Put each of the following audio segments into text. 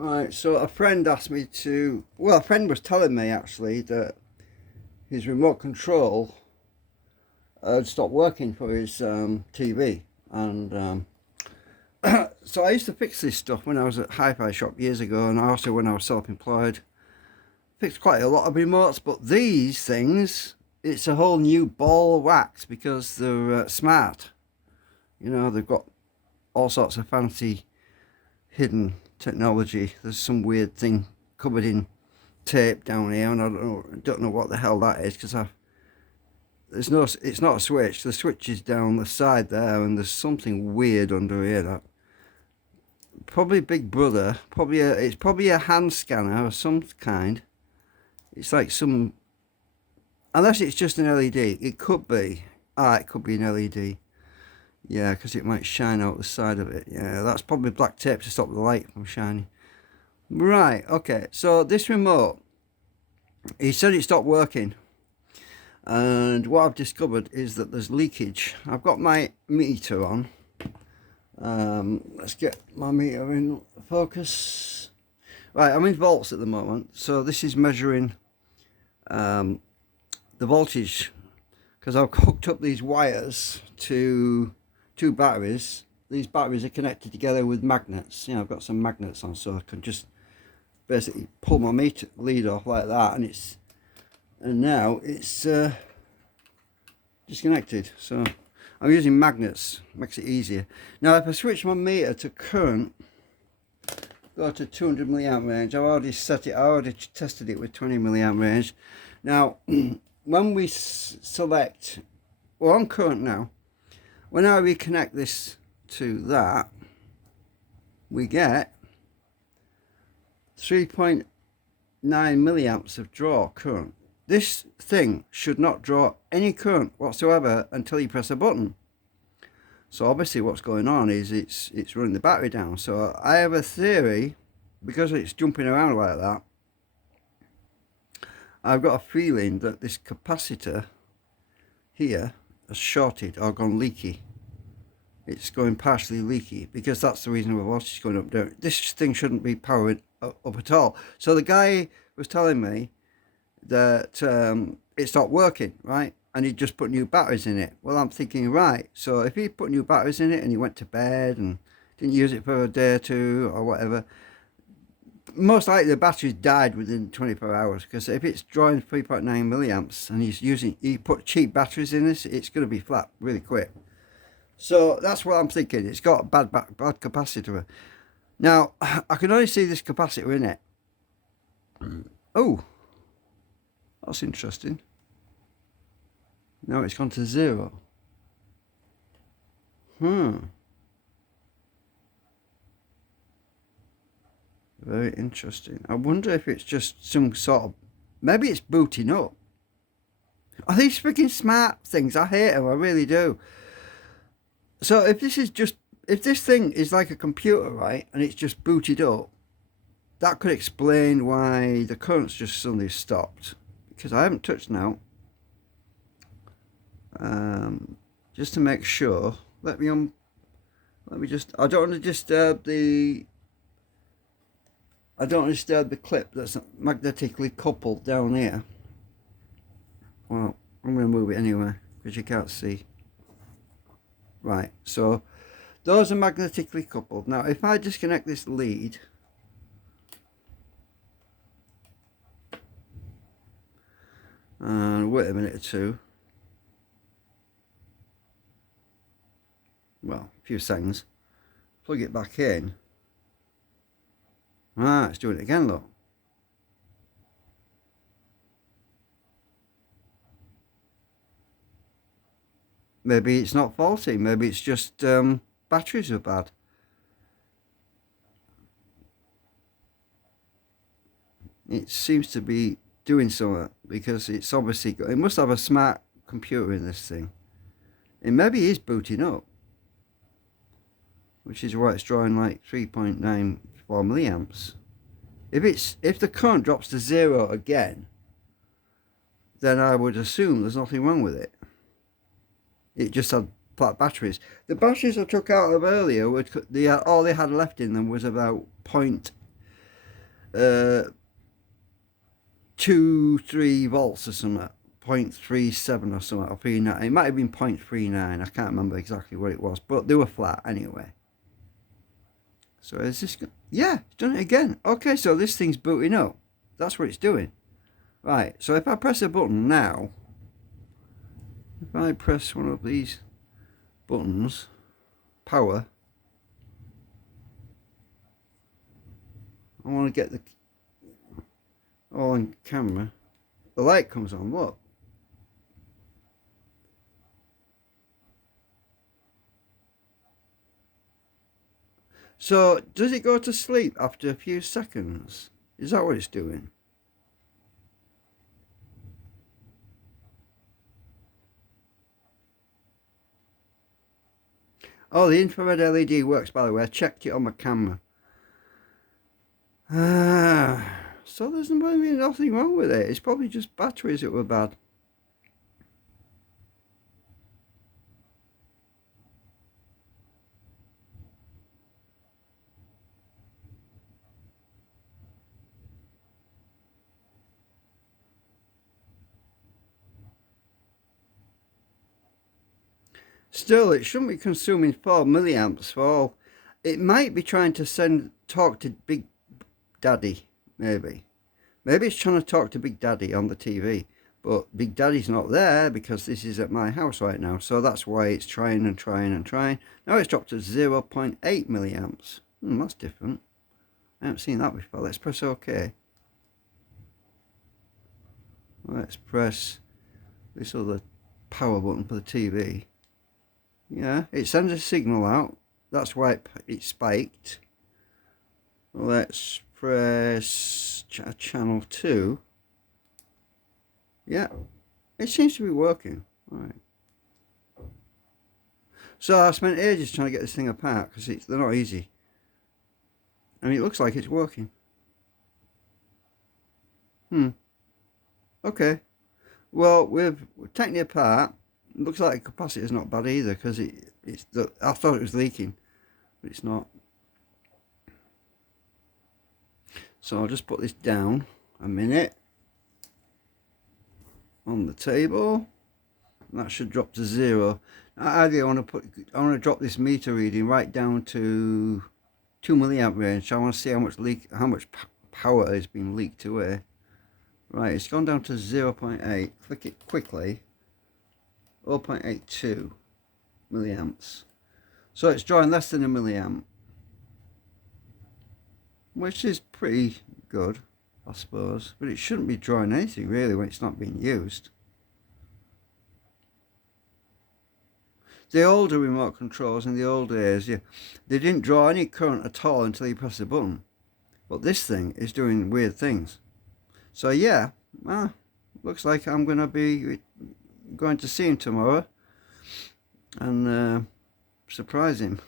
Right, so a friend asked me to, well, a friend was telling me actually that his remote control had stopped working for his TV. And so I used to fix this stuff when I was at Hi-Fi Shop years ago, and also when I was self-employed. Fixed quite a lot of remotes, but these things, it's a whole new ball of wax because they're smart. You know, they've got all sorts of fancy hidden technology. There's some weird thing covered in tape down here, and I don't know what the hell that is because there's no, it's not a switch. The switch is down the side there, and there's something weird under here. That probably Big Brother. It's probably a hand scanner of some kind. It's like some, unless it's just an LED. It could be. It could be an LED. Yeah, because it might shine out the side of it. Yeah, that's probably black tape to stop the light from shining. Right, okay. So this remote, he said it stopped working. And what I've discovered is that there's leakage. I've got my meter on. Let's get my meter in focus. Right, I'm in volts at the moment. So this is measuring the voltage. Because I've hooked up these wires to two batteries. These batteries are connected together with magnets. You know, I've got some magnets on, so I can just basically pull my meter lead off like that, and now it's disconnected. So I'm using magnets, makes it easier. Now if I switch my meter to current, go to 200 milliamp range, I already tested it with 20 milliamp range. Now when we select, well, on current now, when I reconnect this to that, we get 3.9 milliamps of draw current. This thing should not draw any current whatsoever until you press a button. So obviously what's going on is it's running the battery down. So I have a theory, because it's jumping around like that, I've got a feeling that this capacitor here has shorted or gone leaky. It's going partially leaky because that's the reason the voltage is going up down. This thing shouldn't be powered up at all. So the guy was telling me that it stopped working, right? And he just put new batteries in it. Well, I'm thinking, right, so if he put new batteries in it and he went to bed and didn't use it for a day or two or whatever, most likely the batteries died within 24 hours, because if it's drawing 3.9 milliamps and he put cheap batteries in this, it's going to be flat really quick. So that's what I'm thinking. It's got a bad capacitor. Now I can only see this capacitor in it. Oh, that's interesting. Now it's gone to 0. Very interesting. I wonder if it's just some sort of, maybe it's booting up. Are these freaking smart things? I hate them, I really do. So if this thing is like a computer, right, and it's just booted up, that could explain why the current's just suddenly stopped. Because I haven't touched now. Just to make sure, I don't want to disturb the clip that's magnetically coupled down here. Well, I'm going to move it anyway because you can't see. Right, so those are magnetically coupled. Now if I disconnect this lead, and wait a minute or two, well, a few seconds, plug it back in. It's doing it again, look. Maybe it's not faulty, maybe it's just batteries are bad. It seems to be doing something because it's obviously it must have a smart computer in this thing. It maybe is booting up, which is why it's drawing like 3.94 milliamps. If the current drops to 0 again, then I would assume there's nothing wrong with it. It just had flat batteries. The batteries I took out of earlier, all they had left in them was about uh, 3 volts or something, 0.37 or something, or 0.39. It might have been 0.39. I can't remember exactly what it was, but they were flat anyway. So is this? Yeah, it's done it again. Okay, so this thing's booting up. That's what it's doing. Right. So if I press a button now, if I press one of these buttons, power. I want to get the all on camera. The light comes on. Look. So does it go to sleep after a few seconds? Is that what it's doing? Oh, the infrared LED works, by the way. I checked it on my camera. So there's really nothing wrong with it. It's probably just batteries that were bad. Still, it shouldn't be consuming 4 milliamps for all. It might be trying to talk to Big Daddy, maybe. Maybe it's trying to talk to Big Daddy on the TV, but Big Daddy's not there because this is at my house right now. So that's why it's trying and trying and trying. Now it's dropped to 0.8 milliamps. That's different. I haven't seen that before. Let's press OK. Let's press this other power button for the TV. Yeah, it sends a signal out. That's why it spiked. Let's press channel 2. Yeah, it seems to be working. All right. So I spent ages trying to get this thing apart because they're not easy. And it looks like it's working. Okay. Well, we've taken it apart. It looks like the capacitor's not bad either because I thought it was leaking, but it's not. So I'll just put this down a minute on the table. And that should drop to 0. Ideally, I want to drop this meter reading right down to 2 milliamp range. So I want to see how much power has been leaked away. Right, it's gone down to 0.8. Click it quickly. 0.82 milliamps. So it's drawing less than a milliamp, which is pretty good, I suppose. But it shouldn't be drawing anything really when it's not being used. The older remote controls in the old days, yeah, they didn't draw any current at all until you press the button. But this thing is doing weird things. So yeah, looks like I'm going to be going to see him tomorrow and surprise him.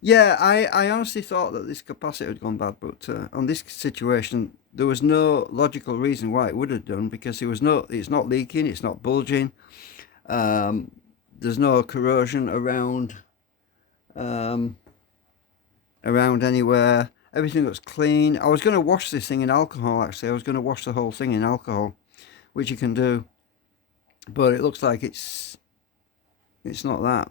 Yeah, I honestly thought that this capacitor had gone bad, but on this situation, there was no logical reason why it would have done because it's not leaking, it's not bulging, there's no corrosion around anywhere. Everything looks clean. I was going to wash this thing in alcohol, actually. I was going to wash the whole thing in alcohol, which you can do, but it looks like it's not that.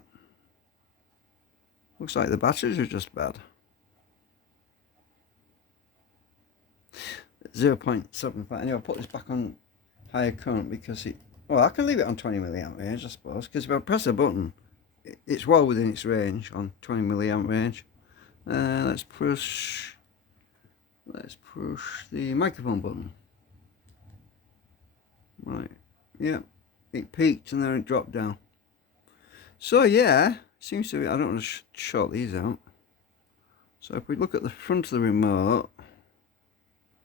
Looks like the batteries are just bad. 0.75. Anyway, I'll put this back on higher current because I can leave it on 20 milliamp range, I suppose, because if I press a button, it's well within its range on 20 milliamp range. Let's push the microphone button. Right, yeah, it peaked and then it dropped down. So yeah, seems to be, I don't want to short these out. So if we look at the front of the remote,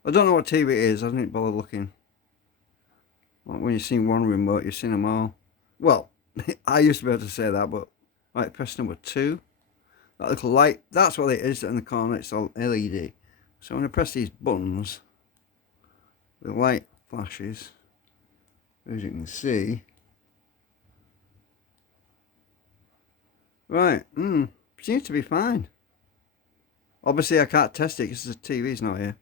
I don't know what TV it is, I didn't bother looking. Like when you've seen one remote, you've seen them all. Well, I used to be able to say that, but right, press number 2. That little light, that's what it is in the corner, it's all LED. So when I press these buttons, the light flashes, as you can see. Right, seems to be fine. Obviously I can't test it because the TV's not here.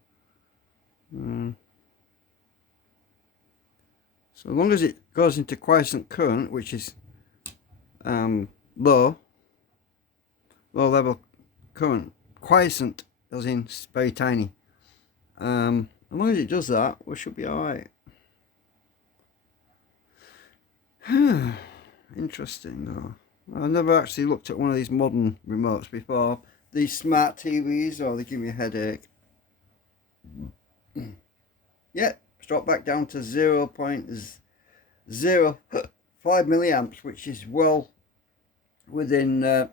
So as long as it goes into quiescent current, which is low level current, quiescent as in very tiny. As long as it does that, we should be alright. Interesting though. I've never actually looked at one of these modern remotes before. These smart TVs, oh, they give me a headache. Yeah, it's dropped back down to 0.05 milliamps, which is well within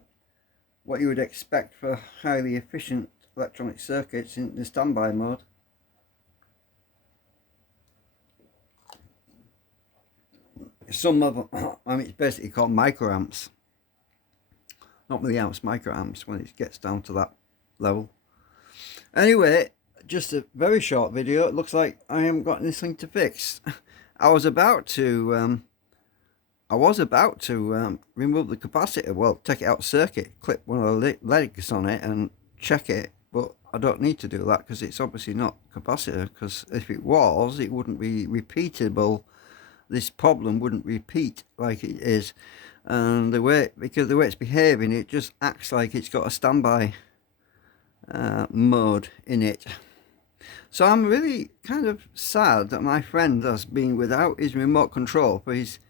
what you would expect for highly efficient electronic circuits in the standby mode. Some of them, I mean, it's basically called microamps. Not milliamps, microamps when it gets down to that level. Anyway, just a very short video. It looks like I haven't got anything to fix. I was about to remove the capacitor, well, take it out of circuit, clip one of the legs on it and check it, but I don't need to do that because it's obviously not capacitor, because if it was, it wouldn't be repeatable. This problem wouldn't repeat like it is, and because the way it's behaving, it just acts like it's got a standby mode in it. So I'm really kind of sad that my friend has been without his remote control for his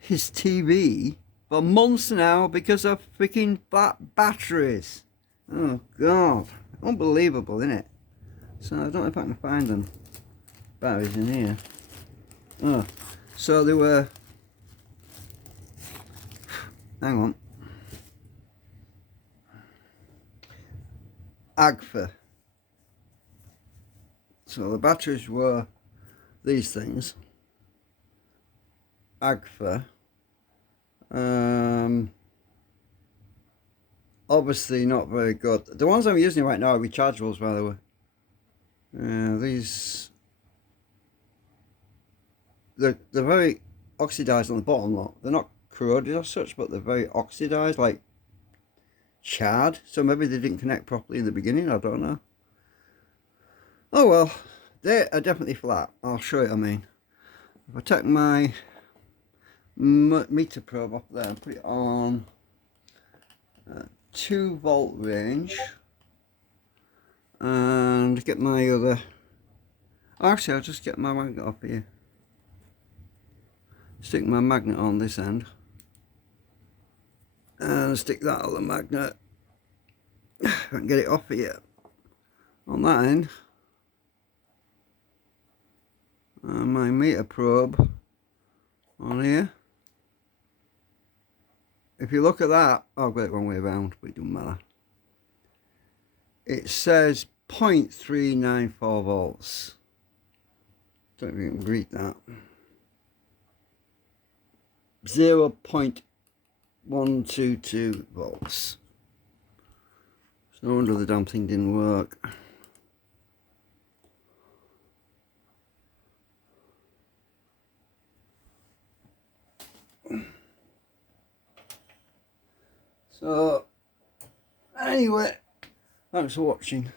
TV for months now because of freaking batteries. Oh god, unbelievable, isn't it? So I don't know if I can find them batteries in here. Oh, so they were, hang on, Agfa. So the batteries were these things, Agfa. Obviously not very good. The ones I'm using right now are rechargeables, by the way. These, they're very oxidized on the bottom lot. They're not corroded as such, but they're very oxidized, like charred. So maybe they didn't connect properly in the beginning, I don't know. Oh well, they are definitely flat. I'll show you what I mean. If I take my meter probe up there and put it on 2-volt range and get my other, actually I'll just get my magnet up here, stick my magnet on this end and stick that other magnet, if I can get it off here, on that end, and my meter probe on here. If you look at that, oh, I've got it wrong way around, but it doesn't matter. It says 0.394 volts. Don't know if you can read that. 0.122 volts. So no wonder the damn thing didn't work. So, anyway, thanks for watching.